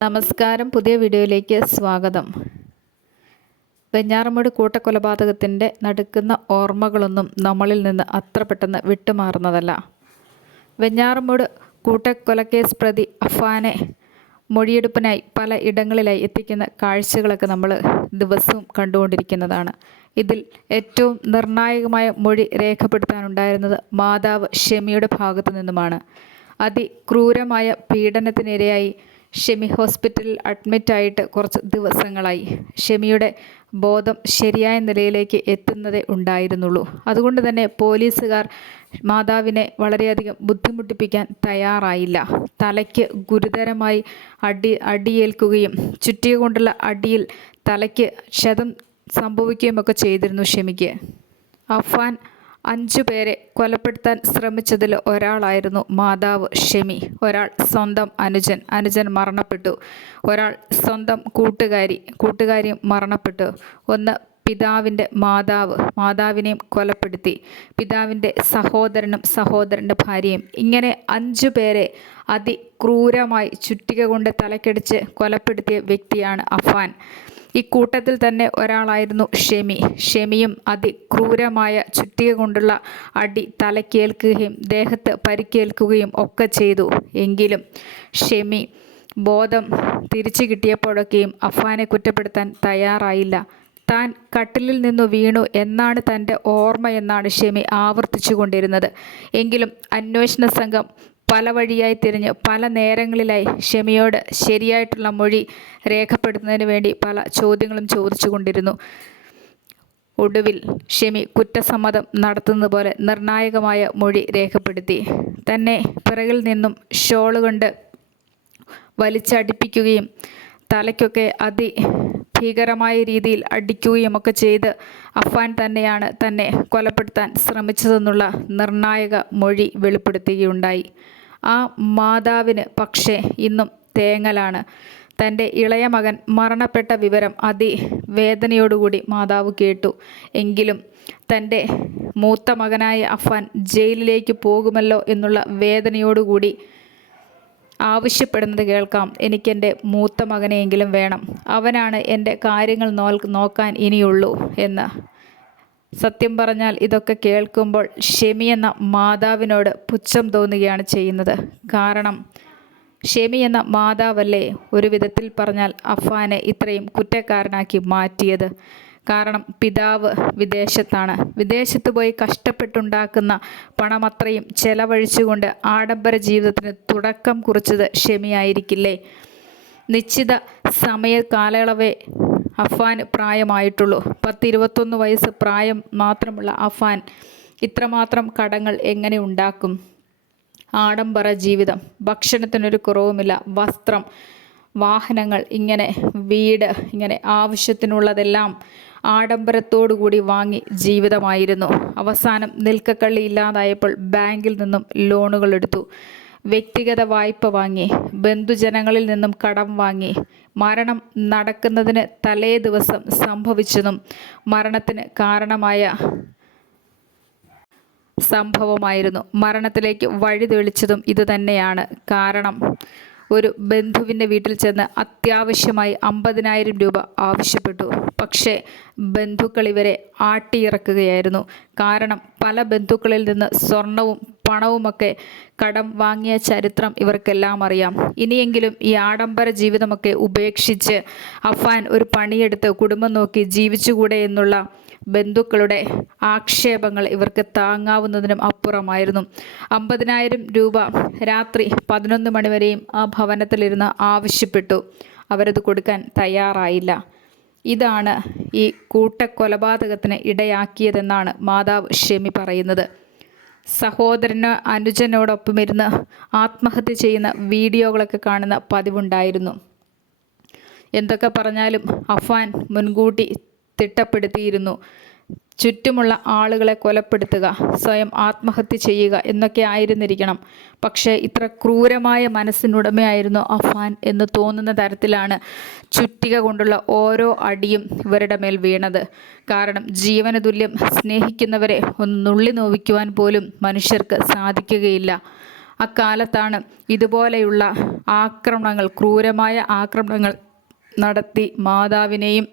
നമസ്കാരം. പുതിയ വീഡിയോയിലേക്ക് സ്വാഗതം. വെഞ്ഞാറമ്മൂട് കൂട്ടക്കൊലപാതകത്തിന്റെ നടുക്കുന്ന ഓർമ്മകളൊന്നും നമ്മളിൽ നിന്ന് അത്ര പെട്ടെന്ന് വിട്ടുമാറുന്നതല്ല. വെഞ്ഞാറമ്മൂട് കൂട്ടക്കൊലക്കേസ് പ്രതി അഫാനെ മൊഴിയെടുപ്പിനായി പല ഇടങ്ങളിലായി എത്തിക്കുന്ന കാഴ്ചകളൊക്കെ നമ്മൾ ദിവസവും കണ്ടുകൊണ്ടിരിക്കുന്നതാണ്. ഇതിൽ ഏറ്റവും നിർണായകമായ മൊഴി രേഖപ്പെടുത്താനുണ്ടായിരുന്നത് മാതാവ് ഷെമിയുടെ ഭാഗത്തു നിന്നുമാണ്. അതിക്രൂരമായ പീഡനത്തിനിരയായി ഷെമി ഹോസ്പിറ്റലിൽ അഡ്മിറ്റായിട്ട് കുറച്ച് ദിവസങ്ങളായി. ഷെമിയുടെ ബോധം ശരിയായ നിലയിലേക്ക് എത്തുന്നതേ ഉണ്ടായിരുന്നുള്ളൂ. അതുകൊണ്ട് തന്നെ പോലീസുകാർ മാതാവിനെ വളരെയധികം ബുദ്ധിമുട്ടിപ്പിക്കാൻ തയ്യാറായില്ല. തലയ്ക്ക് ഗുരുതരമായി അടി അടിയേൽക്കുകയും ചുറ്റിക കൊണ്ടുള്ള അടിയിൽ തലയ്ക്ക് ക്ഷതം സംഭവിക്കുകയും ഒക്കെ ചെയ്തിരുന്നു ഷെമിക്ക്. അഫാൻ അഞ്ചു പേരെ കൊലപ്പെടുത്താൻ ശ്രമിച്ചതിൽ ഒരാളായിരുന്നു മാതാവ് ഷെമി. ഒരാൾ സ്വന്തം അനുജൻ. അനുജൻ മരണപ്പെട്ടു. ഒരാൾ സ്വന്തം കൂട്ടുകാരി. കൂട്ടുകാരിയും മരണപ്പെട്ടു. ഒന്ന് പിതാവിന്റെ മാതാവ്. മാതാവിനെയും കൊലപ്പെടുത്തി. പിതാവിന്റെ സഹോദരനും സഹോദരന്റെ ഭാര്യയും. ഇങ്ങനെ അഞ്ചു പേരെ അതിക്രൂരമായി ചുറ്റിക കൊണ്ട് തലക്കടിച്ച് കൊലപ്പെടുത്തിയ വ്യക്തിയാണ് അഫാൻ. ഇക്കൂട്ടത്തിൽ തന്നെ ഒരാളായിരുന്നു ഷെമി. ഷെമിയും അതിക്രൂരമായ ചുറ്റിക കൊണ്ടുള്ള അടി തലക്കേൽക്കുകയും ദേഹത്ത് പരിക്കേൽക്കുകയും ഒക്കെ ചെയ്തു. എങ്കിലും ഷെമി ബോധം തിരിച്ചു കിട്ടിയപ്പോഴൊക്കെയും അഫാനെ കുറ്റപ്പെടുത്താൻ തയ്യാറായില്ല. താൻ കട്ടിലിൽ നിന്നു വീണു എന്നാണ് തന്റെ ഓർമ്മ എന്നാണ് ഷെമി ആവർത്തിച്ചു കൊണ്ടിരുന്നത്. എങ്കിലും അന്വേഷണ സംഘം പല വഴിയായി തിരിഞ്ഞ് പല നേരങ്ങളിലായി ഷെമിയോട് ശരിയായിട്ടുള്ള മൊഴി രേഖപ്പെടുത്തുന്നതിന് വേണ്ടി പല ചോദ്യങ്ങളും ചോദിച്ചു കൊണ്ടിരുന്നു ഒടുവിൽ ഷെമി കുറ്റസമ്മതം നടത്തുന്നത് പോലെ നിർണായകമായ മൊഴി രേഖപ്പെടുത്തി. തന്നെ പിറകിൽ നിന്നും ഷോൾ കൊണ്ട് വലിച്ചടിപ്പിക്കുകയും തലയ്ക്കൊക്കെ അതി ഭീകരമായ രീതിയിൽ അടിക്കുകയും ഒക്കെ ചെയ്ത് അഫാൻ തന്നെയാണ് തന്നെ കൊലപ്പെടുത്താൻ ശ്രമിച്ചതെന്നുള്ള നിർണായക മൊഴി വെളിപ്പെടുത്തുകയുണ്ടായി. ആ മാതാവിന് പക്ഷേ ഇന്നും തേങ്ങലാണ്. തന്റെ ഇളയ മകൻ മരണപ്പെട്ട വിവരം അതി അതിവേദനയോടുകൂടി മാതാവ് കേട്ടു. എങ്കിലും തന്റെ മൂത്ത മകനായ അഫാൻ ജയിലിലേക്ക് പോകുമല്ലോ എന്നുള്ള വേദനയോടുകൂടി ആവശ്യപ്പെടുന്നത് കേൾക്കാം. എനിക്കെന്റെ മൂത്ത മകനെയെങ്കിലും വേണം. അവനാണ് എന്റെ കാര്യങ്ങൾ നോക്കാൻ ഇനിയുള്ളൂ എന്ന്. സത്യം പറഞ്ഞാൽ ഇതൊക്കെ കേൾക്കുമ്പോൾ ഷെമി എന്ന മാതാവിനോട് പുച്ഛം തോന്നുകയാണ് ചെയ്യുന്നത്. കാരണം ഷെമി എന്ന മാതാവല്ലേ ഒരു വിധത്തിൽ പറഞ്ഞാൽ അഫാനെ ഇത്രയും കുറ്റക്കാരനാക്കി മാറ്റിയത്. കാരണം പിതാവ് വിദേശത്താണ്. വിദേശത്ത് പോയി കഷ്ടപ്പെട്ടുണ്ടാക്കുന്ന പണമത്രയും ചെലവഴിച്ചുകൊണ്ട് ആഡംബര ജീവിതത്തിന് തുടക്കം കുറിച്ചത് ഷെമിയായിരിക്കില്ലേ? നിശ്ചിത സമയ കാലയളവേ അഫാൻ പ്രായമായിട്ടുള്ളൂ. പത്ത് ഇരുപത്തൊന്ന് വയസ്സ് പ്രായം മാത്രമുള്ള അഫാൻ ഇത്രമാത്രം കടങ്ങൾ എങ്ങനെ ഉണ്ടാക്കും? ആഡംബര ജീവിതം. ഭക്ഷണത്തിനൊരു കുറവുമില്ല. വസ്ത്രം വാഹനങ്ങൾ ഇങ്ങനെ വീട് ഇങ്ങനെ ആവശ്യത്തിനുള്ളതെല്ലാം ആഡംബരത്തോടുകൂടി വാങ്ങി ജീവിതമായിരുന്നു. അവസാനം നിൽക്കക്കള്ളി ഇല്ലാതായപ്പോൾ ബാങ്കിൽ നിന്നും ലോണുകൾ എടുത്തു. വ്യക്തിഗത വായ്പ വാങ്ങി ബന്ധുജനങ്ങളിൽ നിന്നും കടം വാങ്ങി. മരണം നടക്കുന്നതിന് തലേ ദിവസം സംഭവിച്ചതും മരണത്തിന് കാരണമായ സംഭവമായിരുന്നു. മരണത്തിലേക്ക് വഴി തെളിച്ചതും ഇതുതന്നെയാണ് കാരണം. ഒരു ബന്ധുവിന്റെ വീട്ടിൽ ചെന്ന് അത്യാവശ്യമായി അമ്പതിനായിരം രൂപ ആവശ്യപ്പെട്ടു. പക്ഷേ ബന്ധുക്കൾ ഇവരെ ആട്ടിയിറക്കുകയായിരുന്നു. കാരണം പല ബന്ധുക്കളിൽ നിന്ന് സ്വർണവും പണവുമൊക്കെ കടം വാങ്ങിയ ചരിത്രം ഇവർക്കെല്ലാം അറിയാം. ഇനിയെങ്കിലും ഈ ആഡംബര ജീവിതമൊക്കെ ഉപേക്ഷിച്ച് അഫാൻ ഒരു പണിയെടുത്ത് കുടുംബം നോക്കി ജീവിച്ചുകൂടെ എന്നുള്ള ബന്ധുക്കളുടെ ആക്ഷേപങ്ങൾ ഇവർക്ക് താങ്ങാവുന്നതിനും അപ്പുറമായിരുന്നു. അമ്പതിനായിരം രൂപ രാത്രി പതിനൊന്ന് മണിവരെയും ആ ഭവനത്തിലിരുന്ന് ആവശ്യപ്പെട്ടു. അവരത് കൊടുക്കാൻ തയ്യാറായില്ല. ഇതാണ് ഈ കൂട്ടക്കൊലപാതകത്തിന് ഇടയാക്കിയതെന്നാണ് മാതാവ് ഷെമി പറയുന്നത്. സഹോദരന് അനുജനോടൊപ്പം ഇരുന്ന് ആത്മഹത്യ ചെയ്യുന്ന വീഡിയോകളൊക്കെ കാണുന്ന പതിവുണ്ടായിരുന്നു. എന്തൊക്കെ പറഞ്ഞാലും അഫാൻ മുൻകൂട്ടി തിട്ടപ്പെടുത്തിയിരുന്നു. ചുറ്റുമുള്ള ആളുകളെ കൊലപ്പെടുത്തുക സ്വയം ആത്മഹത്യ ചെയ്യുക എന്നൊക്കെ ആയിരുന്നിരിക്കണം. പക്ഷേ ഇത്ര ക്രൂരമായ മനസ്സിനുടമയായിരുന്നു അഫാൻ എന്ന് തോന്നുന്ന തരത്തിലാണ് ചുറ്റിക കൊണ്ടുള്ള ഓരോ അടിയും ഇവരുടെ മേൽ വീണത്. കാരണം ജീവന തുല്യം സ്നേഹിക്കുന്നവരെ ഒന്ന് നുള്ളി നോവിക്കുവാൻ പോലും മനുഷ്യർക്ക് സാധിക്കുകയില്ല. അക്കാലത്താണ് ഇതുപോലെയുള്ള ആക്രമണങ്ങൾ ക്രൂരമായ ആക്രമണങ്ങൾ നടത്തി മാതാവിനെയും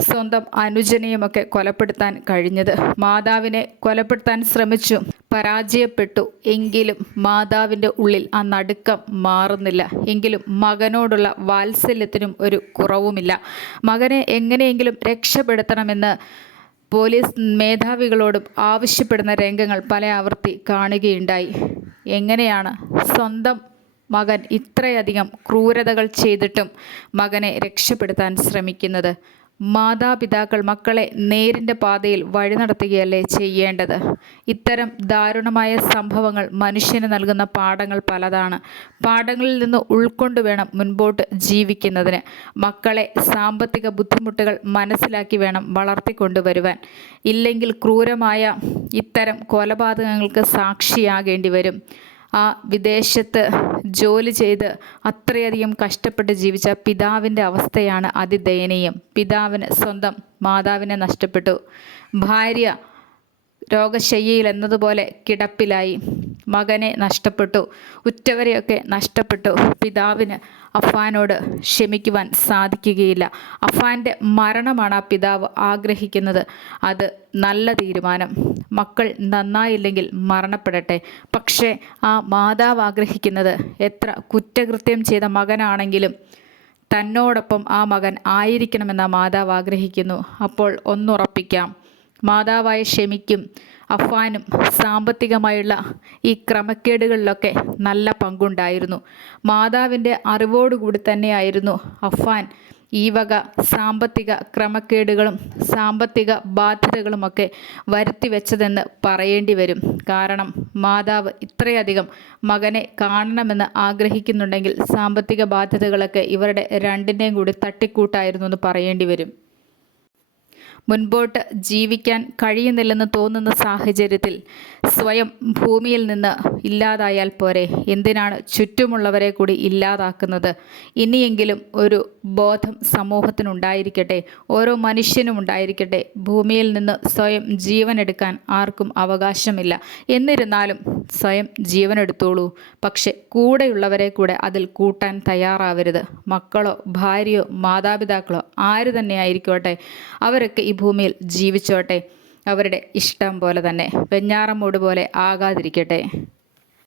സ്വന്തം അനുജനെയുമൊക്കെ കൊലപ്പെടുത്താൻ കഴിഞ്ഞത്. മാതാവിനെ കൊലപ്പെടുത്താൻ ശ്രമിച്ചു പരാജയപ്പെട്ടു. എങ്കിലും മാതാവിന്റെ ഉള്ളിൽ ആ നടുക്കം മാറുന്നില്ല. എങ്കിലും മകനോടുള്ള വാത്സല്യത്തിനും ഒരു കുറവുമില്ല. മകനെ എങ്ങനെയെങ്കിലും രക്ഷപ്പെടുത്തണമെന്ന് പോലീസ് മേധാവികളോടും ആവശ്യപ്പെടുന്ന രംഗങ്ങൾ പല ആവർത്തി കാണുകയുണ്ടായി. എങ്ങനെയാണ് സ്വന്തം മകൻ ഇത്രയധികം ക്രൂരതകൾ ചെയ്തിട്ടും മകനെ രക്ഷപ്പെടുത്താൻ ശ്രമിക്കുന്നത്? മാതാപിതാക്കൾ മക്കളെ നേരിന്റെ പാതയിൽ വഴി നടത്തുകയല്ലേ ചെയ്യേണ്ടത്? ഇത്തരം ദാരുണമായ സംഭവങ്ങൾ മനുഷ്യന് നൽകുന്ന പാഠങ്ങൾ പലതാണ്. പാഠങ്ങളിൽ നിന്ന് ഉൾക്കൊണ്ട് വേണം മുൻപോട്ട് ജീവിക്കുന്നതിന്. മക്കളെ സാമ്പത്തിക ബുദ്ധിമുട്ടുകൾ മനസ്സിലാക്കി വേണം വളർത്തിക്കൊണ്ടുവരുവാൻ. ഇല്ലെങ്കിൽ ക്രൂരമായ ഇത്തരം കൊലപാതകങ്ങൾക്ക് സാക്ഷിയാകേണ്ടി വരും. ആ വിദേശത്ത് ജോലി ചെയ്ത് അത്രയധികം കഷ്ടപ്പെട്ട് ജീവിച്ച പിതാവിന്റെ അവസ്ഥയാണ് അതിദയനീയം. പിതാവിന് സ്വന്തം മാതാവിനെ നഷ്ടപ്പെട്ടു. ഭാര്യ രോഗശയ്യയിൽ എന്നതുപോലെ കിടപ്പിലായി. മകനെ നഷ്ടപ്പെട്ടു. ഉറ്റവരെയൊക്കെ നഷ്ടപ്പെട്ടു. പിതാവിന് അഫാനോട് ക്ഷമിക്കുവാൻ സാധിക്കുകയില്ല. അഫാന്റെ മരണമാണ് ആ പിതാവ് ആഗ്രഹിക്കുന്നത്. അത് നല്ല തീരുമാനം. മക്കൾ നന്നായില്ലെങ്കിൽ മരണപ്പെടട്ടെ. പക്ഷേ ആ മാതാവ് ആഗ്രഹിക്കുന്നത് എത്ര കുറ്റകൃത്യം ചെയ്ത മകനാണെങ്കിലും തന്നോടൊപ്പം ആ മകൻ ആയിരിക്കണമെന്ന മാതാവ് ആഗ്രഹിക്കുന്നു. അപ്പോൾ ഒന്നുറപ്പിക്കാം. മാതാവായ ഷെമിക്കും അഫാനും സാമ്പത്തികമായുള്ള ഈ ക്രമക്കേടുകളിലൊക്കെ നല്ല പങ്കുണ്ടായിരുന്നു. മാതാവിന്റെ അറിവോടുകൂടി തന്നെയായിരുന്നു അഫാൻ ഈ വക സാമ്പത്തിക ക്രമക്കേടുകളും സാമ്പത്തിക ബാധ്യതകളുമൊക്കെ വരുത്തി വെച്ചതെന്ന് പറയേണ്ടി വരും. കാരണം മാതാവ് ഇത്രയധികം മകനെ കാണണമെന്ന് ആഗ്രഹിക്കുന്നുണ്ടെങ്കിൽ സാമ്പത്തിക ബാധ്യതകളൊക്കെ ഇവരുടെ രണ്ടിന്റെയും കൂടി തട്ടിക്കൂട്ടായിരുന്നു എന്ന് പറയേണ്ടി വരും. മുൻപോട്ട് ജീവിക്കാൻ കഴിയുന്നില്ലെന്ന് തോന്നുന്ന സാഹചര്യത്തിൽ സ്വയം ഭൂമിയിൽ നിന്ന് ഇല്ലാതായാൽ പോരെ. എന്തിനാണ് ചുറ്റുമുള്ളവരെ കൂടി ഇല്ലാതാക്കുന്നത്? ഇനിയെങ്കിലും ഒരു ബോധം സമൂഹത്തിനുണ്ടായിരിക്കട്ടെ. ഓരോ മനുഷ്യനും ഉണ്ടായിരിക്കട്ടെ. ഭൂമിയിൽ നിന്ന് സ്വയം ജീവനെടുക്കാൻ ആർക്കും അവകാശമില്ല. എന്നിരുന്നാലും സ്വയം ജീവനെടുത്തോളൂ. പക്ഷെ കൂടെയുള്ളവരെ കൂടെ അതിൽ കൂട്ടാൻ തയ്യാറാവരുത്. മക്കളോ ഭാര്യയോ മാതാപിതാക്കളോ ആര് തന്നെ ആയിരിക്കോട്ടെ അവരൊക്കെ ഈ ഭൂമിയിൽ ജീവിച്ചോട്ടെ. അവരുടെ ഇഷ്ടം പോലെ തന്നെ വെഞ്ഞാറമൂട് പോലെ ആകാതിരിക്കട്ടെ.